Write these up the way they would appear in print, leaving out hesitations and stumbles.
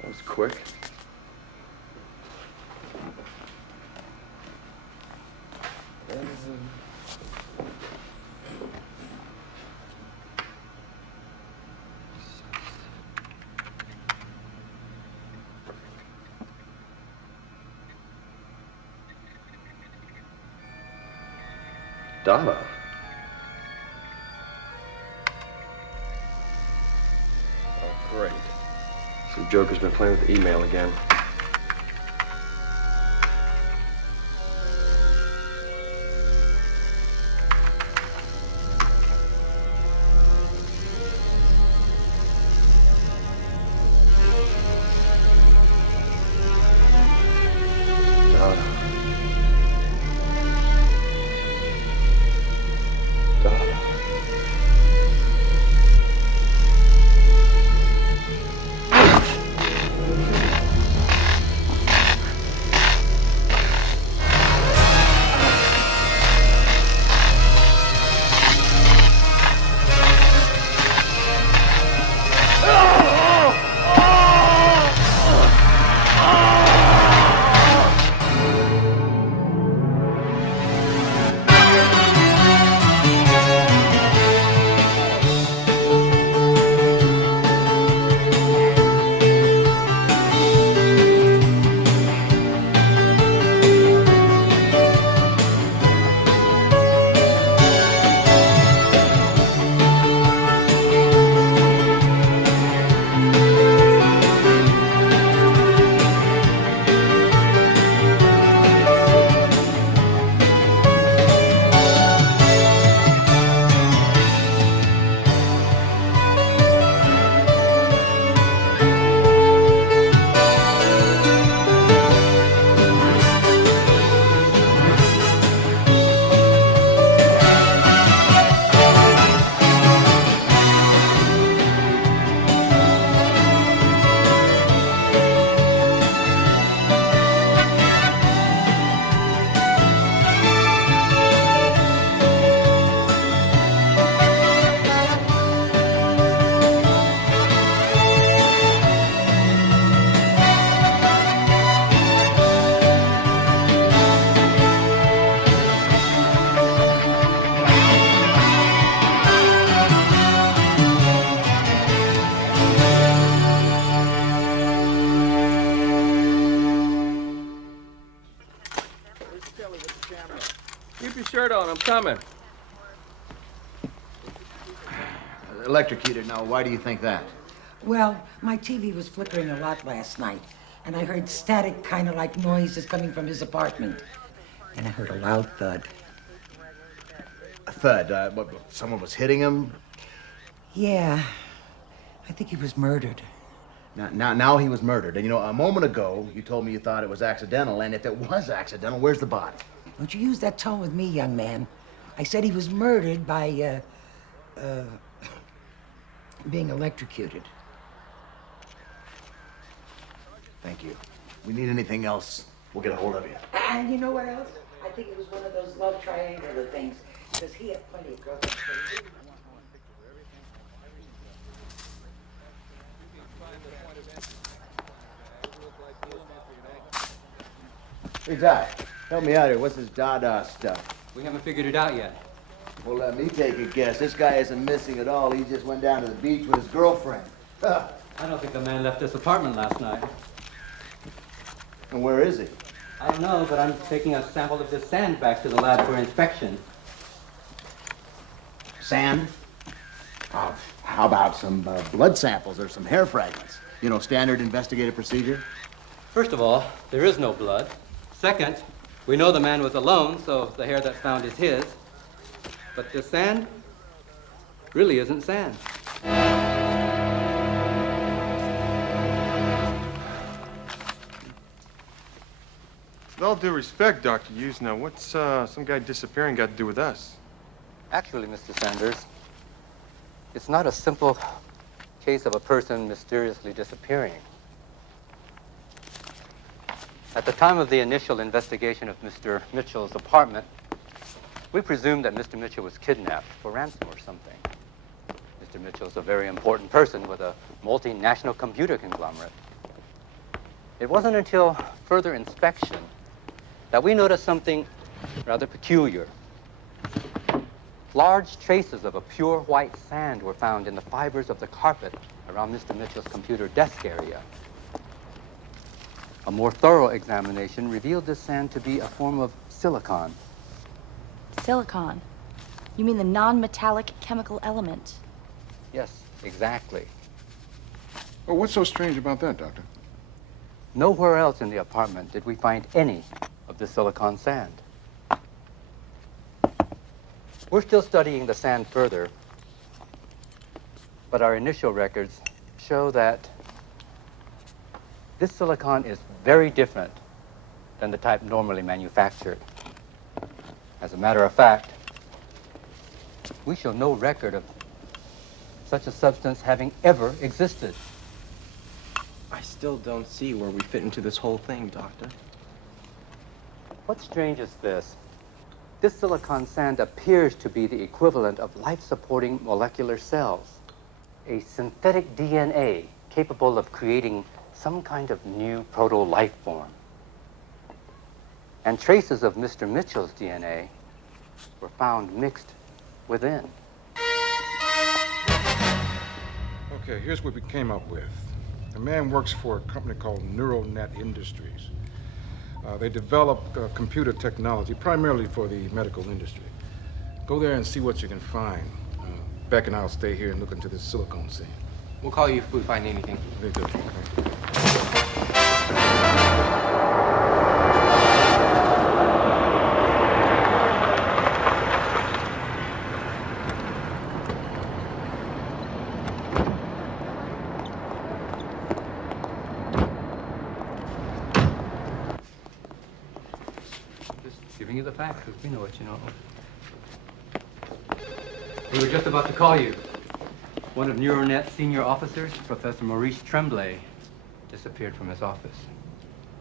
That was quick. Donna. Oh, great. Some joker's been playing with the email again. Keep your shirt on, I'm coming. Electrocuted now. Why do you think that? Well, my TV was flickering a lot last night, and I heard static, kind of like noises coming from his apartment. And I heard a loud thud. A thud? Someone was hitting him? Yeah, I think he was murdered. Now he was murdered. And you know, a moment ago, you told me you thought it was accidental, and if it was accidental, where's the body? Don't you use that tone with me, young man. I said he was murdered by, being electrocuted. Thank you. We need anything else, we'll get a hold of you. And you know what else? I think it was one of those love triangular things, because he had plenty of girls. Exactly. Help me out here. What's this Dada stuff? We haven't figured it out yet. Well, let me take a guess. This guy isn't missing at all. He just went down to the beach with his girlfriend. I don't think the man left this apartment last night. And where is he? I don't know, but I'm taking a sample of this sand back to the lab for inspection. Sand? How about some blood samples or some hair fragments? You know, standard investigative procedure? First of all, there is no blood. Second, we know the man was alone, so the hair that's found is his. But this sand really isn't sand. With all due respect, Dr. Hughes, now what's some guy disappearing got to do with us? Actually, Mr. Sanders, it's not a simple case of a person mysteriously disappearing. At the time of the initial investigation of Mr. Mitchell's apartment, we presumed that Mr. Mitchell was kidnapped for ransom or something. Mr. Mitchell's a very important person with a multinational computer conglomerate. It wasn't until further inspection that we noticed something rather peculiar. Large traces of a pure white sand were found in the fibers of the carpet around Mr. Mitchell's computer desk area. A more thorough examination revealed this sand to be a form of silicon. Silicon? You mean the non-metallic chemical element? Yes, exactly. Well, what's so strange about that, Doctor? Nowhere else in the apartment did we find any of the silicon sand. We're still studying the sand further, but our initial records show that this silicon is very different than the type normally manufactured. As a matter of fact, we show no record of such a substance having ever existed. I still don't see where we fit into this whole thing, Doctor. What's strange is this. This silicon sand appears to be the equivalent of life-supporting molecular cells, a synthetic DNA capable of creating some kind of new proto-life form. And traces of Mr. Mitchell's DNA were found mixed within. Okay, here's what we came up with. The man works for a company called Neural Net Industries. They develop computer technology primarily for the medical industry. Go there and see what you can find. Beck and I'll stay here and look into this silicone sand. We'll call you if we find anything. Very good. Okay. Giving you the facts, because we know what you know. We were just about to call you. One of NeuroNet's senior officers, Professor Maurice Tremblay, disappeared from his office.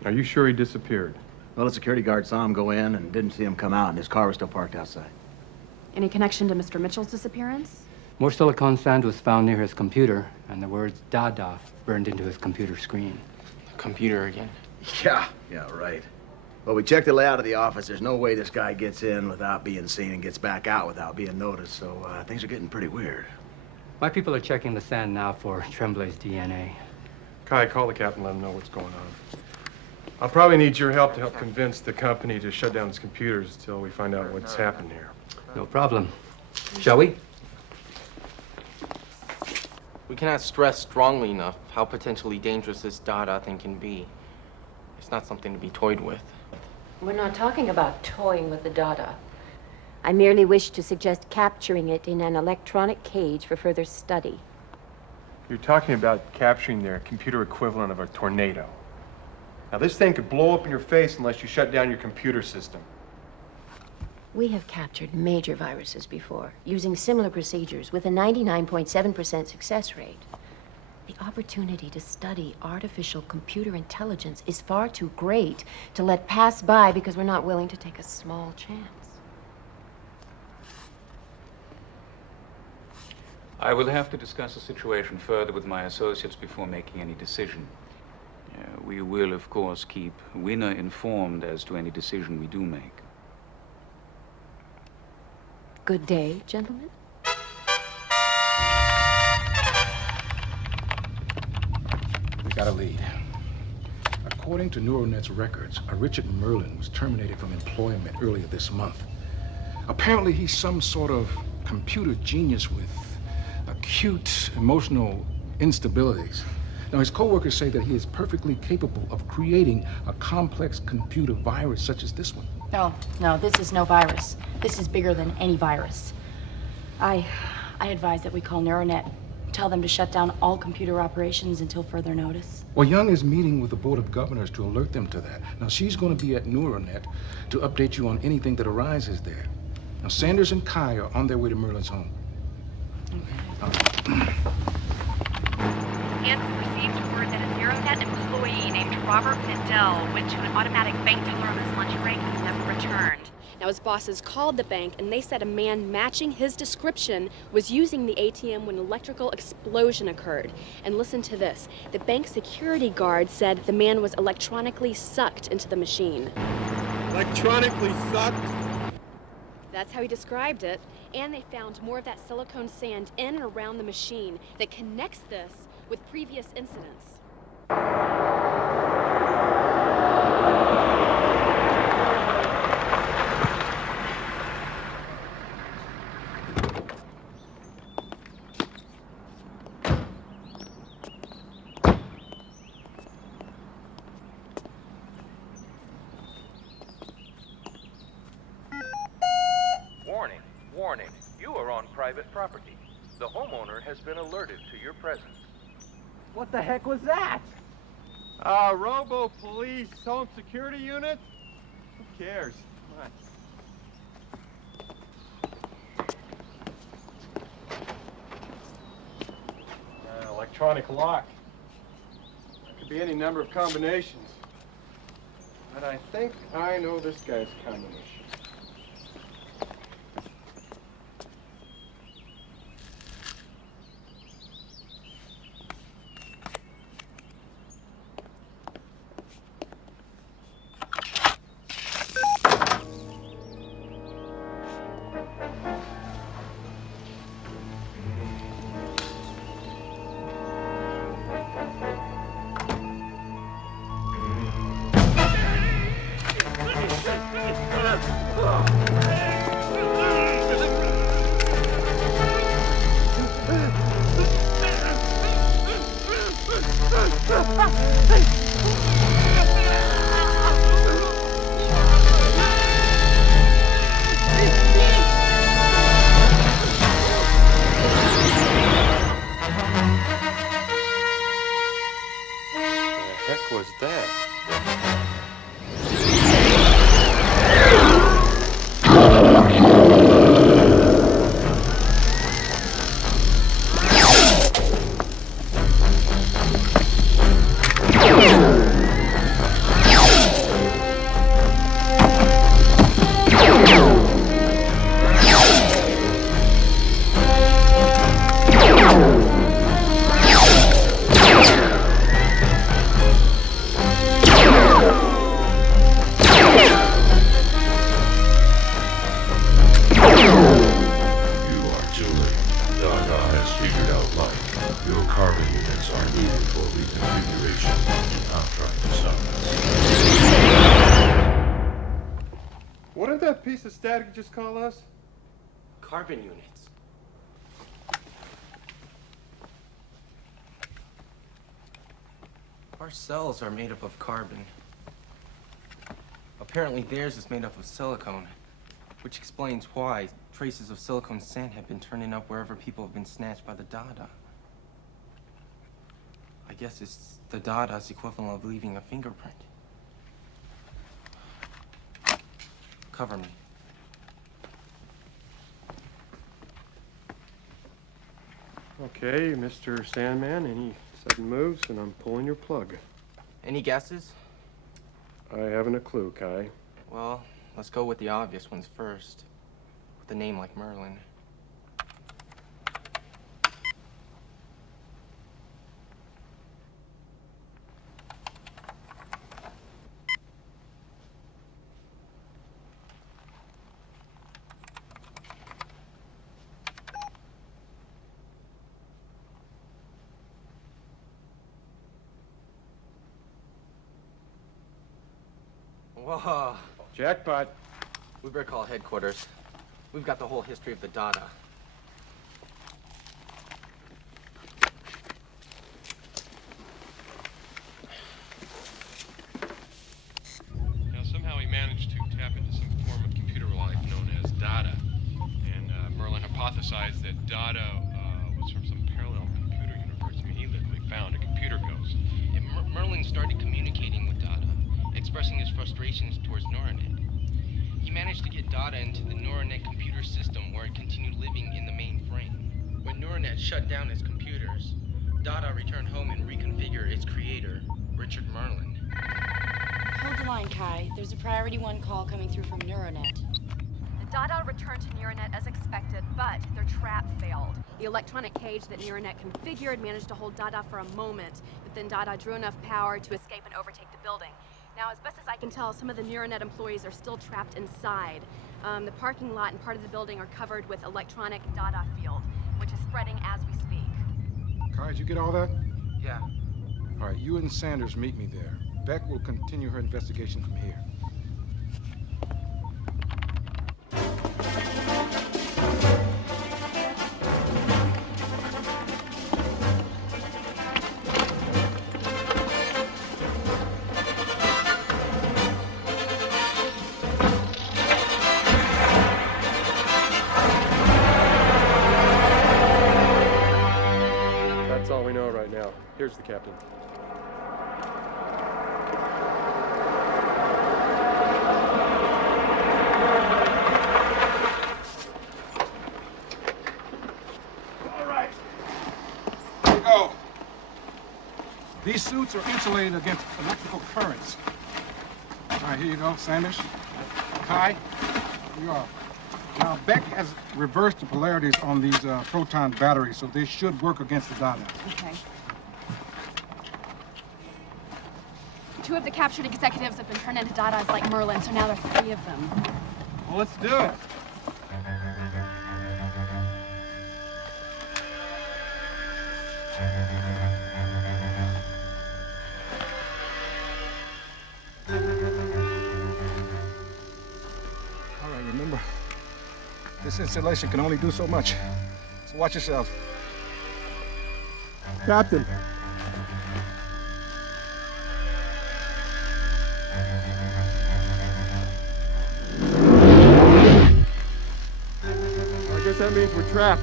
Are you sure he disappeared? Well, the security guard saw him go in and didn't see him come out, and his car was still parked outside. Any connection to Mr. Mitchell's disappearance? More silicon sand was found near his computer, and the words Dada burned into his computer screen. Computer again. Yeah, right. Well, we checked the layout of the office. There's no way this guy gets in without being seen and gets back out without being noticed, so things are getting pretty weird. My people are checking the sand now for Tremblay's DNA. Kai, call the captain, let him know what's going on. I'll probably need your help to help convince the company to shut down its computers till we find out what's happened here. No problem. Shall we? We cannot stress strongly enough how potentially dangerous this Dada thing can be. It's not something to be toyed with. We're not talking about toying with the Dada. I merely wish to suggest capturing it in an electronic cage for further study. You're talking about capturing their computer equivalent of a tornado. Now, this thing could blow up in your face unless you shut down your computer system. We have captured major viruses before, using similar procedures with a 99.7% success rate. The opportunity to study artificial computer intelligence is far too great to let pass by because we're not willing to take a small chance. I will have to discuss the situation further with my associates before making any decision. We will, of course, keep Winner informed as to any decision we do make. Good day, gentlemen. We got a lead. According to Neuronet's records, a Richard Merlin was terminated from employment earlier this month. Apparently, he's some sort of computer genius with acute emotional instabilities. Now, his coworkers say that he is perfectly capable of creating a complex computer virus such as this one. No, this is no virus. This is bigger than any virus. I advise that we call Neuronet. Tell them to shut down all computer operations until further notice. Well, Young is meeting with the Board of Governors to alert them to that. Now, she's going to be at Neuronet to update you on anything that arises there. Now, Sanders and Kai are on their way to Merlin's home. And we received word that a Neuronet employee named Robert Mindell went to an automatic bank teller on his lunch break and never returned. Now, his bosses called the bank, and they said a man matching his description was using the ATM when an electrical explosion occurred. And listen to this. The bank security guard said the man was electronically sucked into the machine. Electronically sucked? That's how he described it. And they found more of that silicone sand in and around the machine that connects this with previous incidents. Warning, you are on private property. The homeowner has been alerted to your presence. What the heck was that? Robo-police home security unit? Who cares? Come on. Electronic lock. Could be any number of combinations. But I think I know this guy's combination. What did that piece of static just call us? Carbon units. Our cells are made up of carbon. Apparently theirs is made up of silicone, which explains why traces of silicone sand have been turning up wherever people have been snatched by the Dada. I guess it's the Dada's equivalent of leaving a fingerprint. Cover me. Okay, Mr. Sandman, any sudden moves, and I'm pulling your plug. Any guesses? I haven't a clue, Kai. Well, let's go with the obvious ones first. With a name like Merlin. Whoa. Jackpot. We better call headquarters. We've got the whole history of the data. Now, somehow he managed to tap into some form of computer life known as data. And Merlin hypothesized that data was from some parallel computer universe. I mean, he literally found a computer ghost. And Merlin started communicating with Dada, expressing his frustrations towards Neuronet. He managed to get Dada into the Neuronet computer system where it continued living in the mainframe. When Neuronet shut down its computers, Dada returned home and reconfigured its creator, Richard Merlin. Hold the line, Kai. There's a priority 1 call coming through from Neuronet. The Dada returned to Neuronet as expected, but their trap failed. The electronic cage that Neuronet configured managed to hold Dada for a moment, but then Dada drew enough power to escape and overtake the building. Now, as best as I can tell, some of the Neuronet employees are still trapped inside. The parking lot and part of the building are covered with electronic Dada field, which is spreading as we speak. Kai, did you get all that? Yeah. All right, you and Sanders meet me there. Beck will continue her investigation from here. That's all we know right now. Here's the captain. All right. Here we go. These suits are insulated against electrical currents. All right, here you go, Sanders. Kai, here you are. Now, Beck has reversed the polarities on these proton batteries, so they should work against the data. Okay. 2 of the captured executives have been turned into Dadas like Merlin, so now there are 3 of them. Well, let's do it. All right, remember, this installation can only do so much. So watch yourself. Captain. I guess that means we're trapped.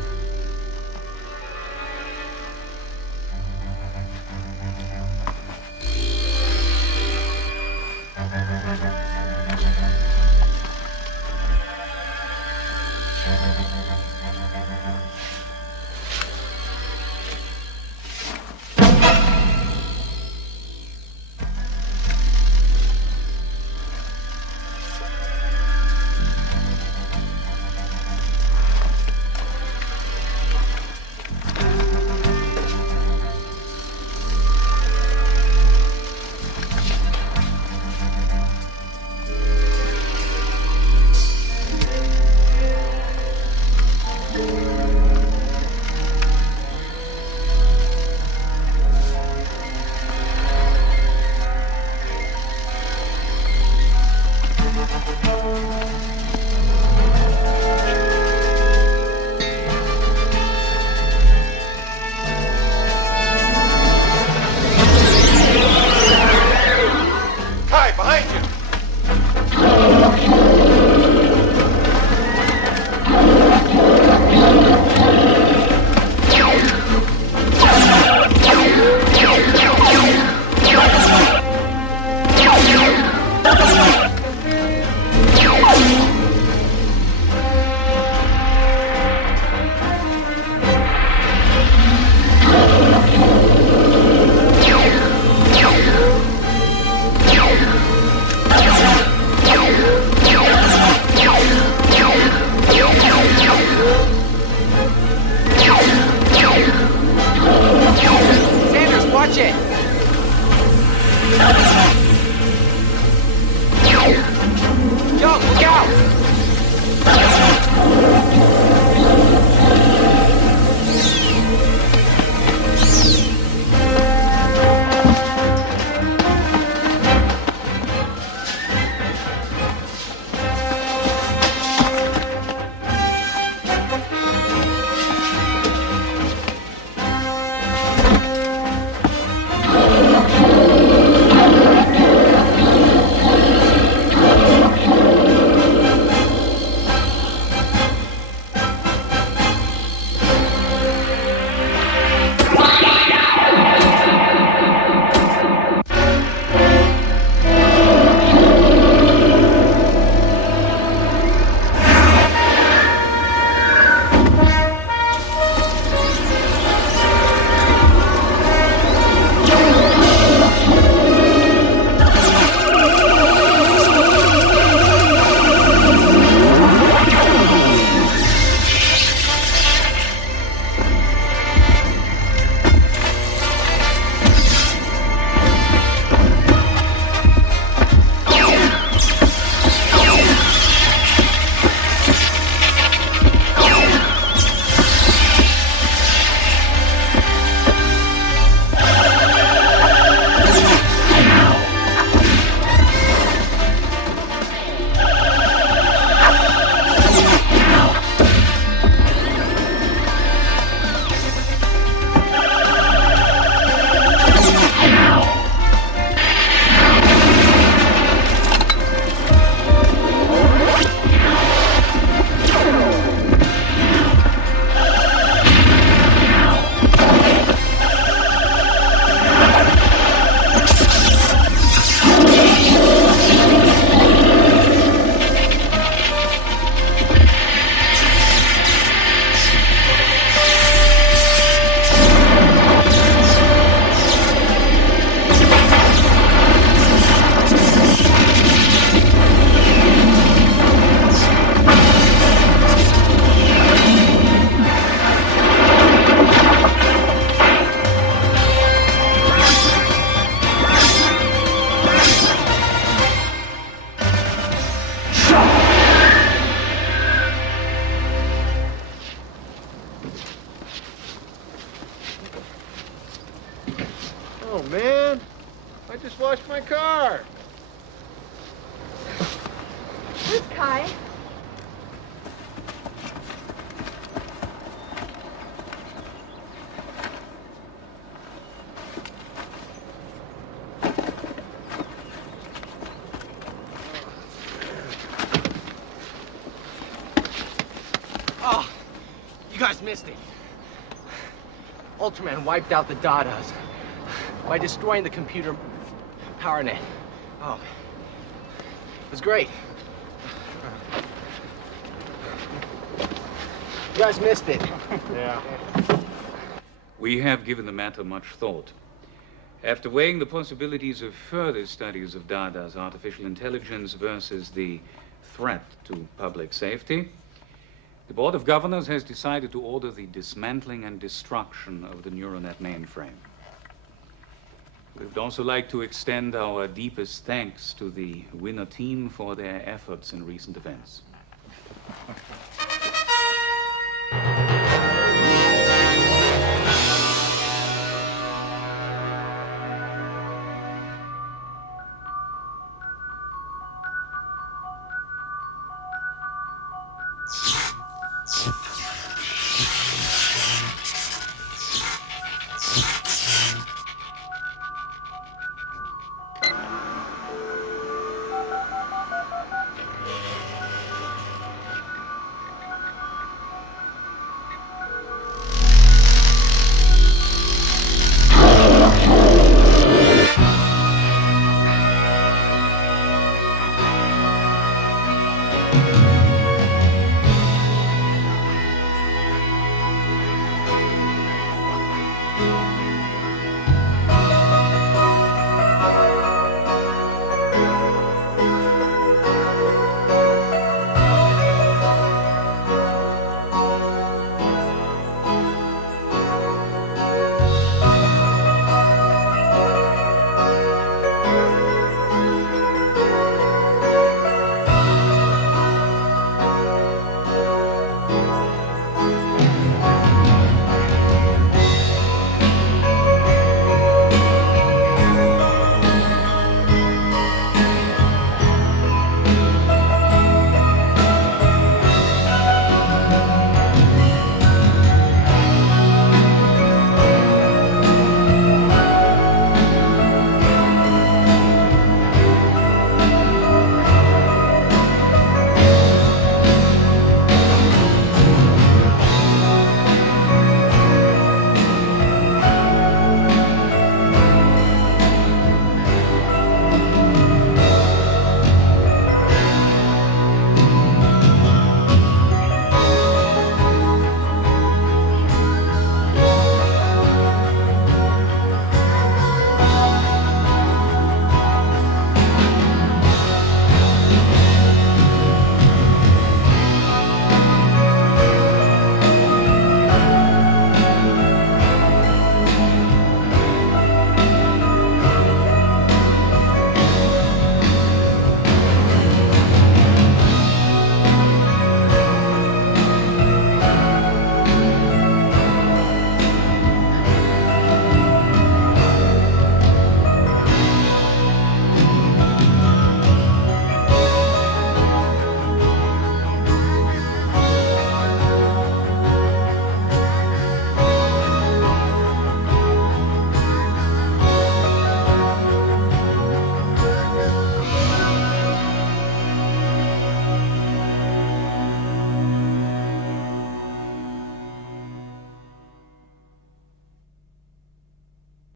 Hi. Oh, you guys missed it. Ultraman wiped out the Dadas by destroying the computer power net. Oh, it was great. You guys missed it. Yeah. We have given the matter much thought. After weighing the possibilities of further studies of Dada's artificial intelligence versus the threat to public safety, the Board of Governors has decided to order the dismantling and destruction of the NeuroNet mainframe. We would also like to extend our deepest thanks to the Winner team for their efforts in recent events.